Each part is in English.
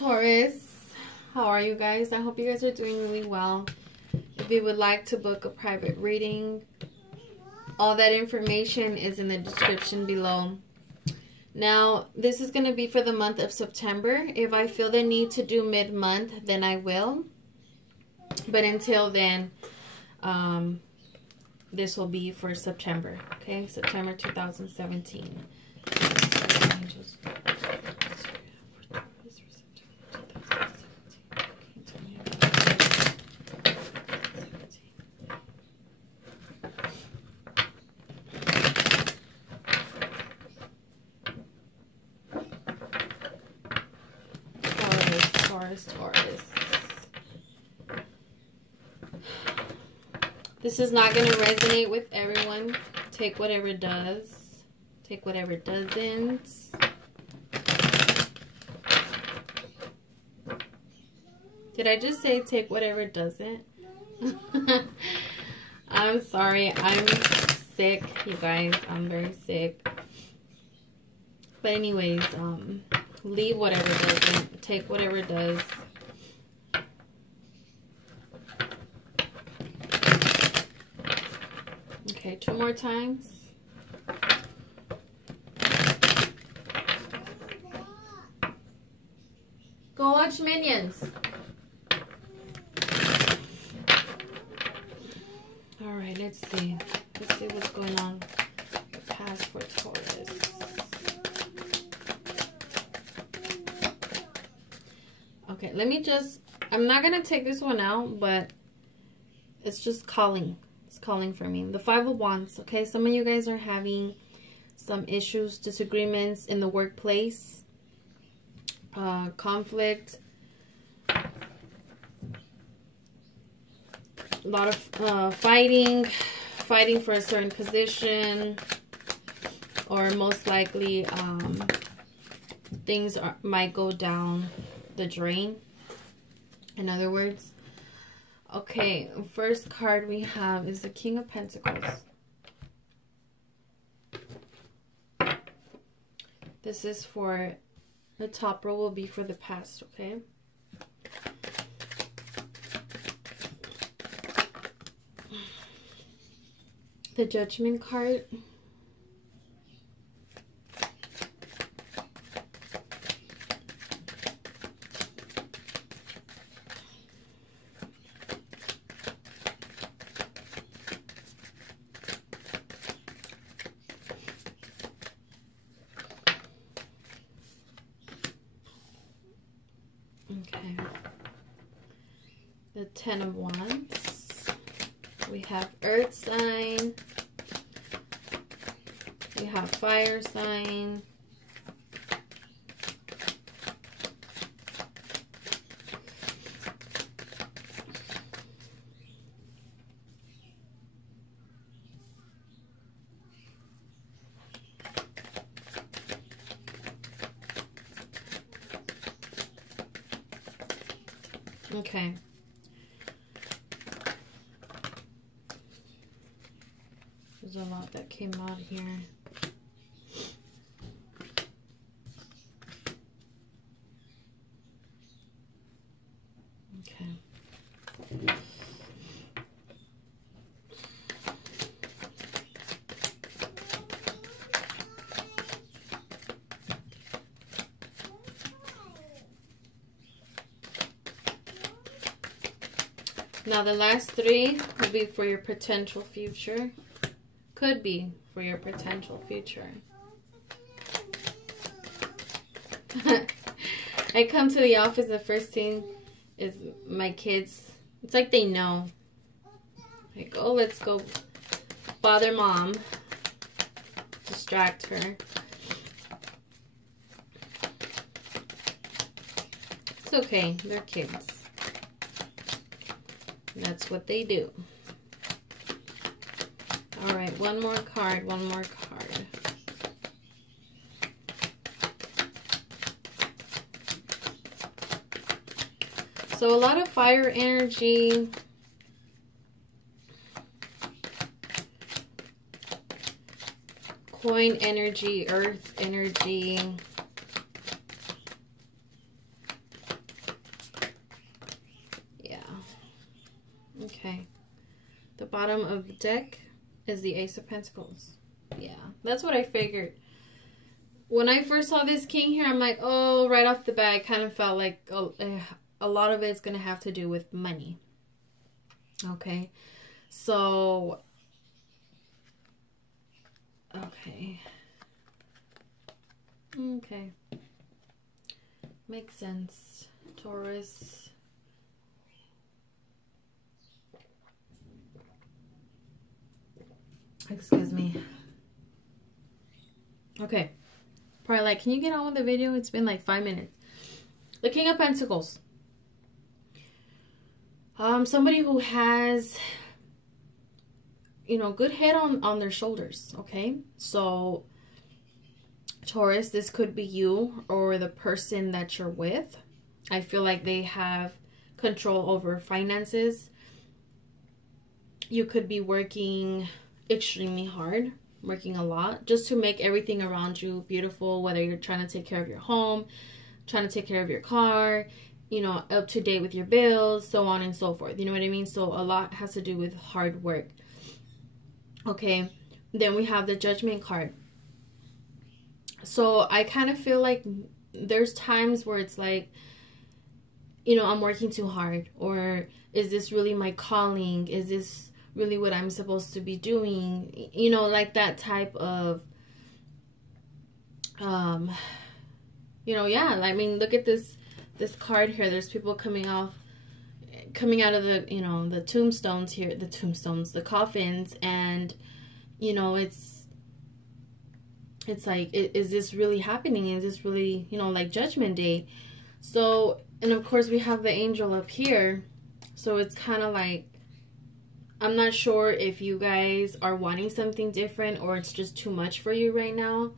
Taurus, how are you guys? I hope you guys are doing really well. If you would like to book a private reading, all that information is in the description below. Now, this is going to be for the month of September. If I feel the need to do mid-month, then I will. But until then, this will be for September. Okay, September 2017. Taurus. This is not going to resonate with everyone. Take whatever does. Take whatever doesn't. Did I just say take whatever doesn't? I'm sorry. I'm sick, you guys. I'm very sick. But anyways, leave whatever doesn't. Take whatever does. Okay, 2 more times. Go watch Minions. Alright, let's see. Let's see what's going on. The past for Taurus. Okay, let me just... I'm not going to take this one out, but it's just calling. It's calling for me. The 5 of Wands, okay? Some of you guys are having some issues, disagreements in the workplace. Conflict. A lot of fighting for a certain position, or most likely things might go down the drain, in other words. Okay, first card we have is the King of Pentacles. This is for the top row, will be for the past, okay? The Judgment card. Okay. The 10 of Wands. We have Earth sign. We have fire sign. Okay. There's a lot that came out here. Okay. Now the last 3 will be for your potential future. Could be for your potential future. I come to the office, the first thing is my kids. It's like they know. Like, oh, let's go bother mom. Distract her. It's okay. They're kids. That's what they do. All right, one more card, one more card. So a lot of fire energy. Coin energy, earth energy. Okay. The bottom of the deck is the Ace of Pentacles. Yeah, that's what I figured. When I first saw this king here, I'm like, oh, right off the bat, I kind of felt like a lot of it's going to have to do with money. Okay. So, okay. Okay. Makes sense. Taurus. Excuse me. Okay. Probably like, can you get on with the video? It's been like 5 minutes. The King of Pentacles. Somebody who has, you know, good head on their shoulders. Okay. So, Taurus, this could be you or the person that you're with. I feel like they have control over finances. You could be working extremely hard, working a lot, just to make everything around you beautiful, whether you're trying to take care of your home, trying to take care of your car, you know, up to date with your bills, so on and so forth. You know what I mean? So a lot has to do with hard work. Okay, then we have the Judgment card. So I kind of feel like there's times where it's like, you know, I'm working too hard, or is this really my calling? Is this really what I'm supposed to be doing? You know, like that type of, you know, yeah. I mean, look at this card here. There's people coming out of the, you know, the tombstones here, the coffins, and, you know, it's like, is this really happening? Is this really, you know, like Judgment Day? So, and of course we have the angel up here. So it's kind of like, I'm not sure if you guys are wanting something different, or it's just too much for you right now,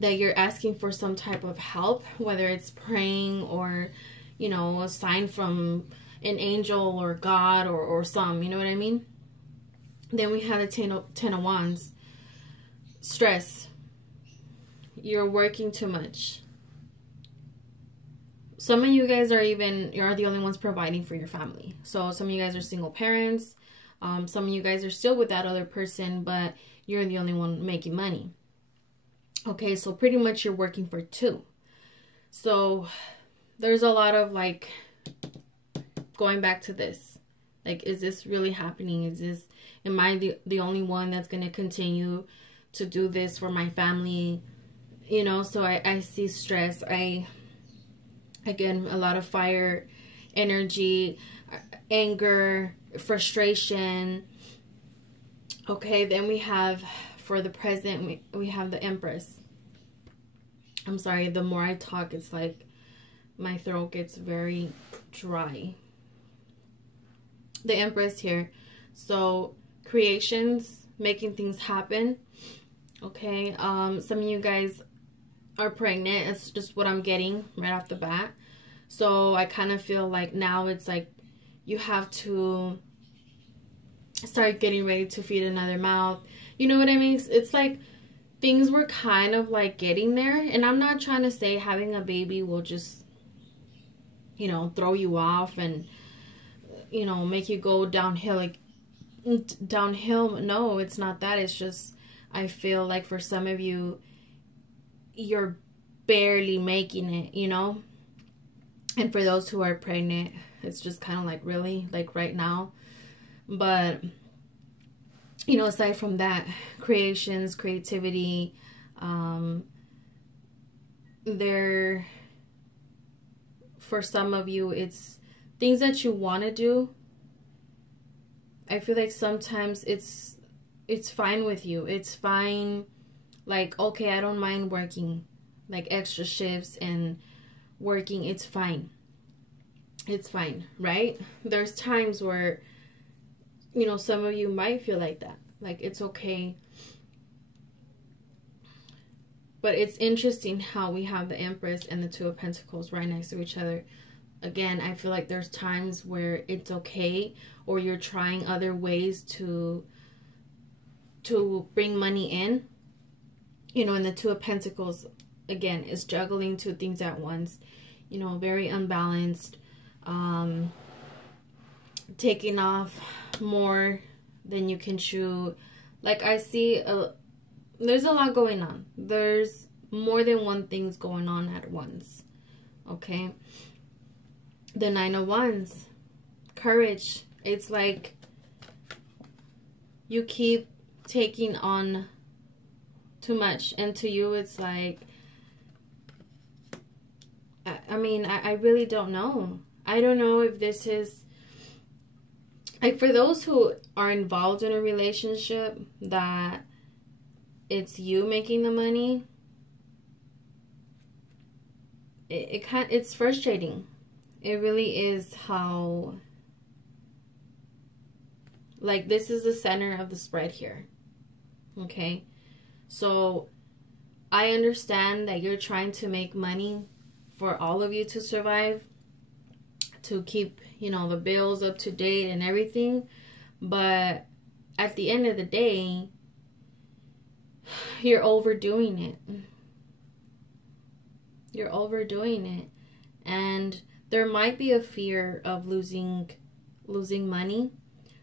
that you're asking for some type of help, whether it's praying or, you know, a sign from an angel or God or some, you know what I mean? Then we have the Ten of Wands. Stress. You're working too much. Some of you guys you're the only ones providing for your family. So some of you guys are single parents. Some of you guys are still with that other person, but you're the only one making money. Okay, so pretty much you're working for two. So there's a lot of like going back to this. Like, is this really happening? Am I the only one that's going to continue to do this for my family? You know, so I see stress. Again, a lot of fire energy, anger, frustration. Okay, then we have, for the present, we have the Empress. I'm sorry, the more I talk, it's like my throat gets very dry. The Empress here. So, creations, making things happen. Okay, some of you guys are pregnant. It's just what I'm getting right off the bat. So I kind of feel like now it's like you have to start getting ready to feed another mouth. You know what I mean? It's like things were kind of like getting there. And I'm not trying to say having a baby will just, you know, throw you off and, you know, make you go downhill. Like, downhill. No, it's not that. It's just, I feel like for some of you, you're barely making it, you know? And for those who are pregnant, it's just kind of like, really, like right now. But, you know, aside from that, creations, creativity, for some of you, it's things that you want to do. I feel like sometimes it's fine with you. It's fine. Like, okay, I don't mind working like extra shifts and working. It's fine. It's fine, right? There's times where, you know, some of you might feel like that. Like, it's okay. But it's interesting how we have the Empress and the Two of Pentacles right next to each other. Again, I feel like there's times where it's okay, or you're trying other ways to bring money in. You know, and the Two of Pentacles, again, is juggling two things at once. You know, very unbalanced. taking off more than you can chew. Like, I see there's a lot going on. There's more than one thing's going on at once. Okay? The Nine of Wands. Courage. It's like you keep taking on too much. And to you, it's like, I mean, I really don't know. I don't know if this is, like, for those who are involved in a relationship that it's you making the money, it's frustrating. It really is how, like, this is the center of the spread here. Okay? So, I understand that you're trying to make money for all of you to survive, to keep, you know, the bills up to date and everything. But at the end of the day, you're overdoing it. You're overdoing it. And there might be a fear of losing money.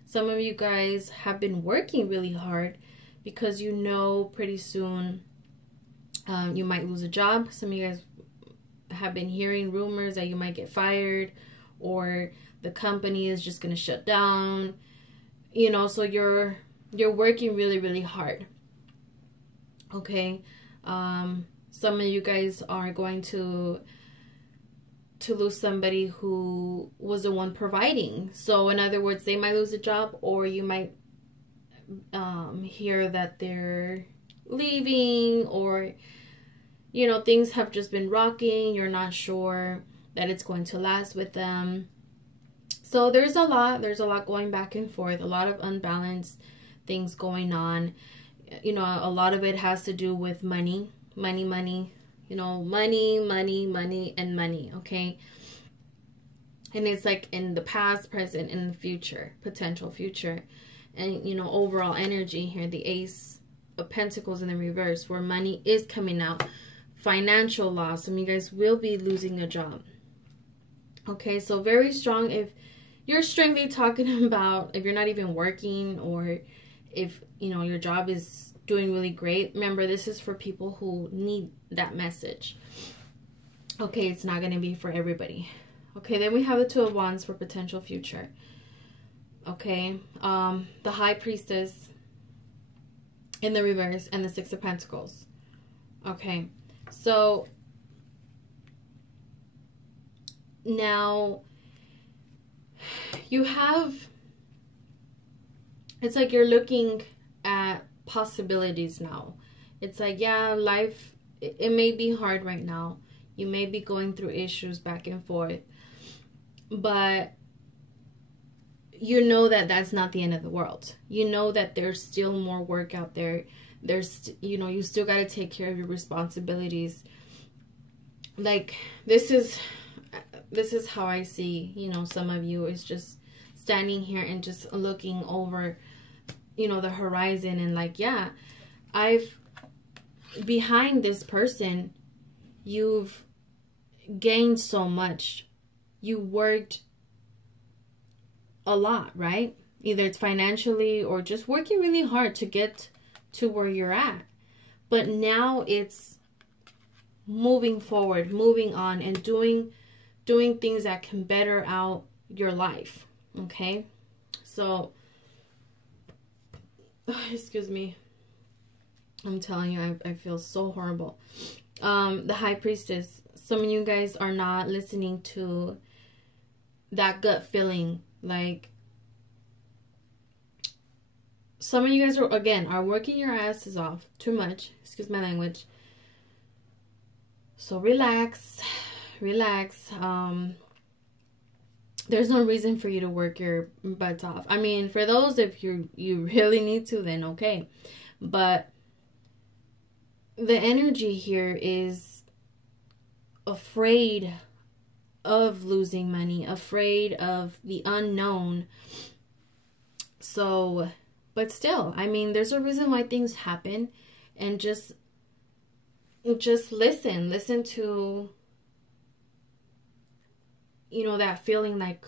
Some of you guys have been working really hard because you know pretty soon you might lose a job. Some of you guys have been hearing rumors that you might get fired, or the company is just going to shut down. You know, so you're working really, really hard. Okay? Some of you guys are going to lose somebody who was the one providing. So in other words, they might lose a job, or you might hear that they're leaving, or, you know, things have just been rocking. You're not sure that it's going to last with them. So there's a lot going back and forth, a lot of unbalanced things going on. You know, a lot of it has to do with money, you know, money, and money, okay? And it's like in the past, present, and the future, potential future. And, you know, overall energy here, the Ace of Pentacles in the reverse, where money is coming out. Financial loss. Some of you guys will be losing a job. Okay, so very strong. If you're strictly talking about if you're not even working, or if, you know, your job is doing really great, remember, this is for people who need that message. Okay, it's not going to be for everybody. Okay, then we have the Two of Wands for potential future. Okay, the High Priestess in the reverse, and the Six of Pentacles. Okay, so now you have, it's like you're looking at possibilities now. It's like, yeah, life, it may be hard right now. You may be going through issues back and forth, but you know that that's not the end of the world. You know that there's still more work out there. There's, you know, you still got to take care of your responsibilities. Like, this is how I see, you know, some of you is just standing here and just looking over, you know, the horizon, and like, yeah, behind this person, you've gained so much. You worked a lot, right? Either it's financially or just working really hard to get to where you're at. But now it's moving forward, moving on, and doing things that can better out your life. Okay? So, excuse me. I'm telling you, I feel so horrible. The High Priestess. Some of you guys are not listening to that gut feeling. Like, some of you guys are, again, are working your asses off too much. Excuse my language. So relax. Relax. There's no reason for you to work your butts off. I mean, for those, if you really need to, then okay. But the energy here is afraid of losing money, afraid of the unknown. So, but still, I mean, there's a reason why things happen, and just listen to, you know, that feeling like,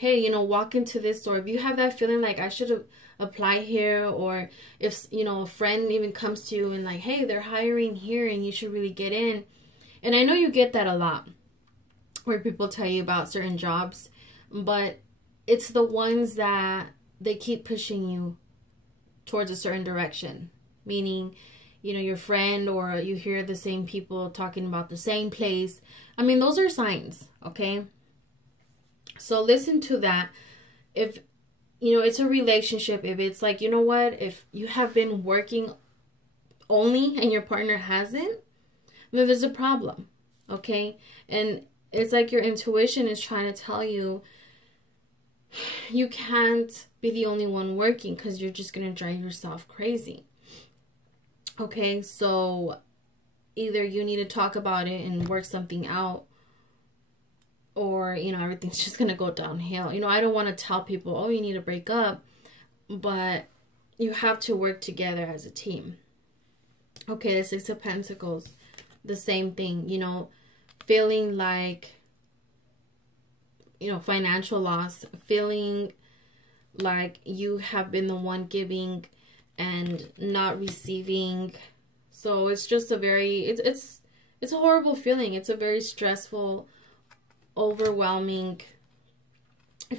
hey, you know, walk into this store. If you have that feeling like I should apply here, or if, you know, a friend even comes to you and like, hey, they're hiring here and you should really get in. And I know you get that a lot, where people tell you about certain jobs, but it's the ones that they keep pushing you towards a certain direction. Meaning, you know, your friend, or you hear the same people talking about the same place. I mean, those are signs, okay? So listen to that. If, you know, it's a relationship, if it's like, you know what, if you have been working only and your partner hasn't, then there's a problem, okay? And it's like your intuition is trying to tell you, you can't be the only one working, because you're just going to drive yourself crazy. Okay, so either you need to talk about it and work something out, or, you know, everything's just going to go downhill. You know, I don't want to tell people, oh, you need to break up, but you have to work together as a team. Okay, the Six of Pentacles, the same thing, you know, feeling like, you know, financial loss, feeling like you have been the one giving and not receiving. So it's just a very, it's a horrible feeling. It's a very stressful, overwhelming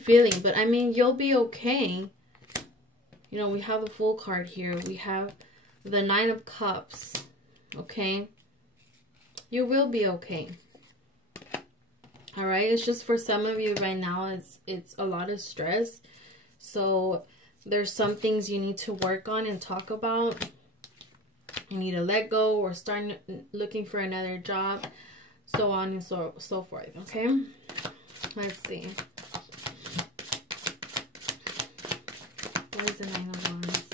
feeling. But I mean, you'll be okay. You know, we have the Fool card here. We have the Nine of Cups. Okay, you will be okay. All right, it's just for some of you right now, it's a lot of stress. So there's some things you need to work on and talk about. You need to let go, or start looking for another job, so on and so forth. Okay, let's see. What is the Nine of Wands?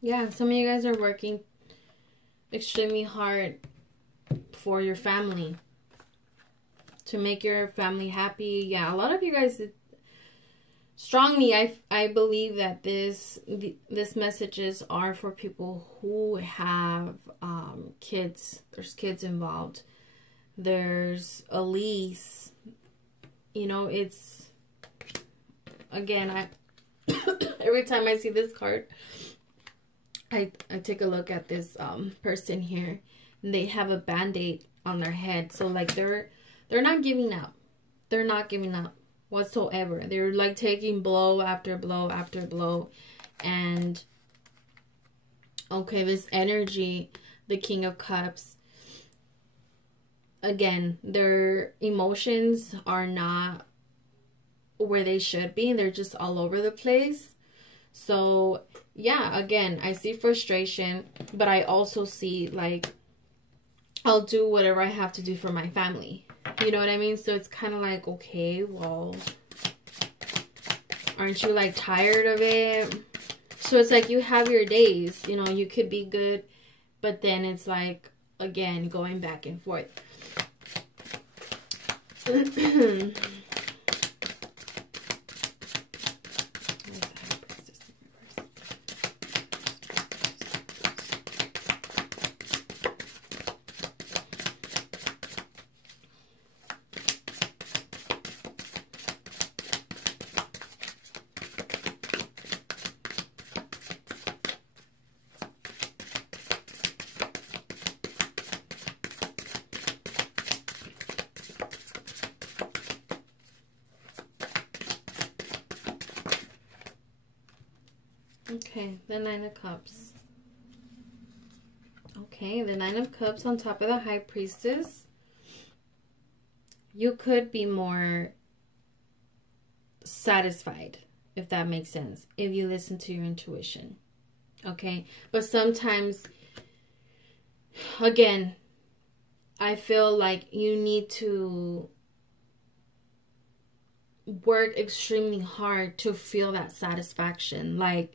Yeah, some of you guys are working extremely hard for your family, to make your family happy. Yeah, a lot of you guys, strongly, I believe that this messages are for people who have kids. There's kids involved. There's a lease. You know, it's, again, I every time I see this card, I take a look at this person here, and they have a band-aid on their head. So like they're not giving up. They're not giving up whatsoever. They're like taking blow after blow after blow. And okay, this energy, the King of Cups, again, their emotions are not where they should be. They're just all over the place. So yeah, again, I see frustration, but I also see like, I'll do whatever I have to do for my family. You know what I mean? So it's kind of like, okay, well, aren't you like tired of it? So it's like you have your days, you know, you could be good, but then it's like, again, going back and forth. Okay, the Nine of Cups. Okay, the Nine of Cups on top of the High Priestess. You could be more satisfied, if that makes sense, if you listen to your intuition. Okay, but sometimes, again, I feel like you need to work extremely hard to feel that satisfaction. Like,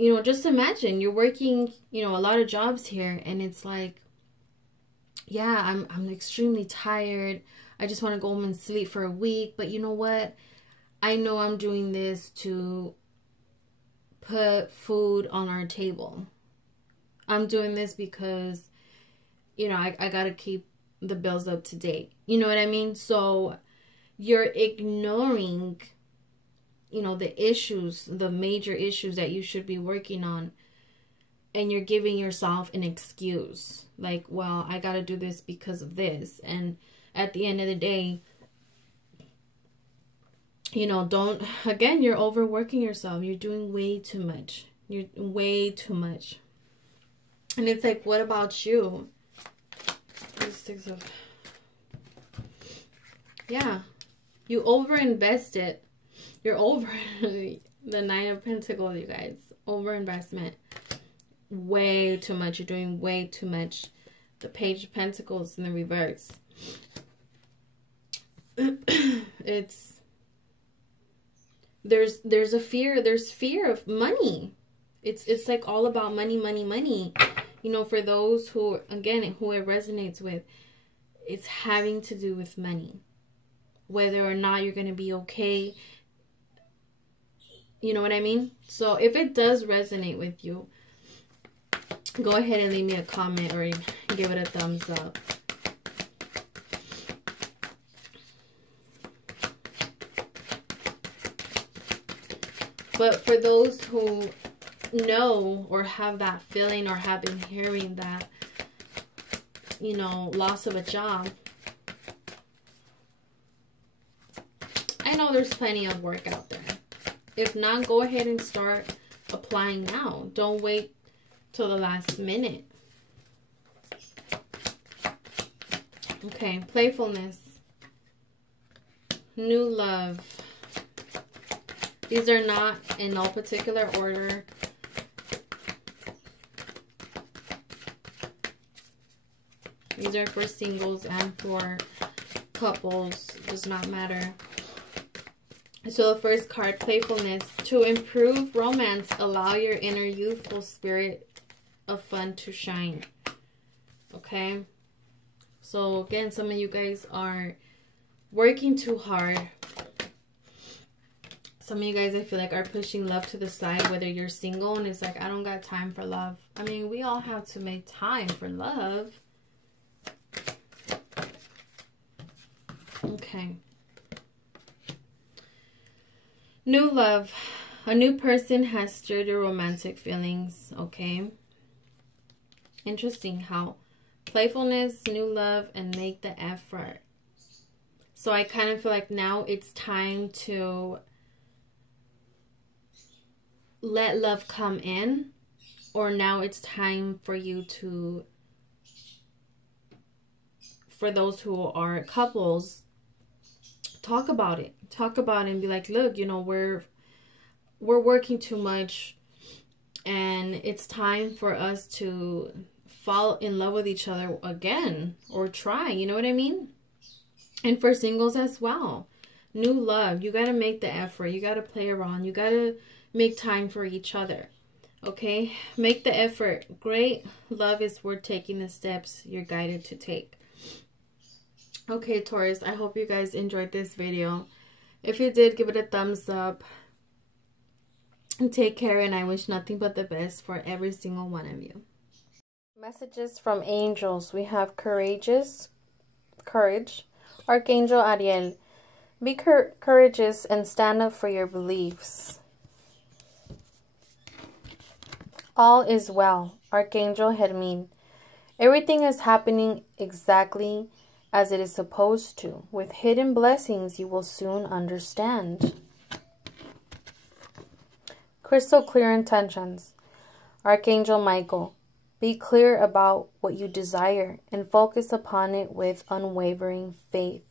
you know, just imagine you're working, you know, a lot of jobs here, and it's like, yeah, I'm extremely tired. I just want to go home and sleep for a week. But you know what? I know I'm doing this to put food on our table. I'm doing this because, you know, I got to keep the bills up to date. You know what I mean? So you're ignoring, you know, the issues, the major issues that you should be working on. And you're giving yourself an excuse. Like, well, I got to do this because of this. And at the end of the day, you know, again, you're overworking yourself. You're doing way too much. You're way too much. And it's like, what about you? Yeah. You overinvested. You're over the Nine of Pentacles, you guys. Overinvestment. Way too much. You're doing way too much. The Page of Pentacles in the reverse. There's a fear. There's fear of money. It's like all about money, money, money. You know, for those who, again, who it resonates with, it's having to do with money. Whether or not you're going to be okay. You know what I mean? So if it does resonate with you, go ahead and leave me a comment or give it a thumbs up. But for those who know or have that feeling or have been hearing that, you know, loss of a job, I know there's plenty of work out there. If not, go ahead and start applying now. Don't wait till the last minute. Okay, playfulness. New love. These are not in no particular order. These are for singles and for couples. Does not matter. So the first card, playfulness. To improve romance, allow your inner youthful spirit of fun to shine. Okay. So again, some of you guys are working too hard. Some of you guys, I feel like, are pushing love to the side, whether you're single and it's like, I don't got time for love. I mean, we all have to make time for love. Okay. New love. A new person has stirred your romantic feelings. Okay. Interesting how playfulness, new love, and make the effort. So I kind of feel like now it's time to let love come in, or now it's time for you to, for those who are couples, talk about it. Talk about it and be like, look, you know, we're working too much and it's time for us to fall in love with each other again, or try, you know what I mean? And for singles as well, new love, you got to make the effort. You got to play around. You got to make time for each other. Okay, make the effort. Great love is worth taking the steps you're guided to take. Okay, Taurus, I hope you guys enjoyed this video. If you did, give it a thumbs up. And take care, and I wish nothing but the best for every single one of you. Messages from angels. We have courage. Archangel Ariel. Be courageous and stand up for your beliefs. All is well. Archangel Hermin. Everything is happening exactly as it is supposed to. With hidden blessings, you will soon understand. Crystal clear intentions. Archangel Michael. Be clear about what you desire and focus upon it with unwavering faith.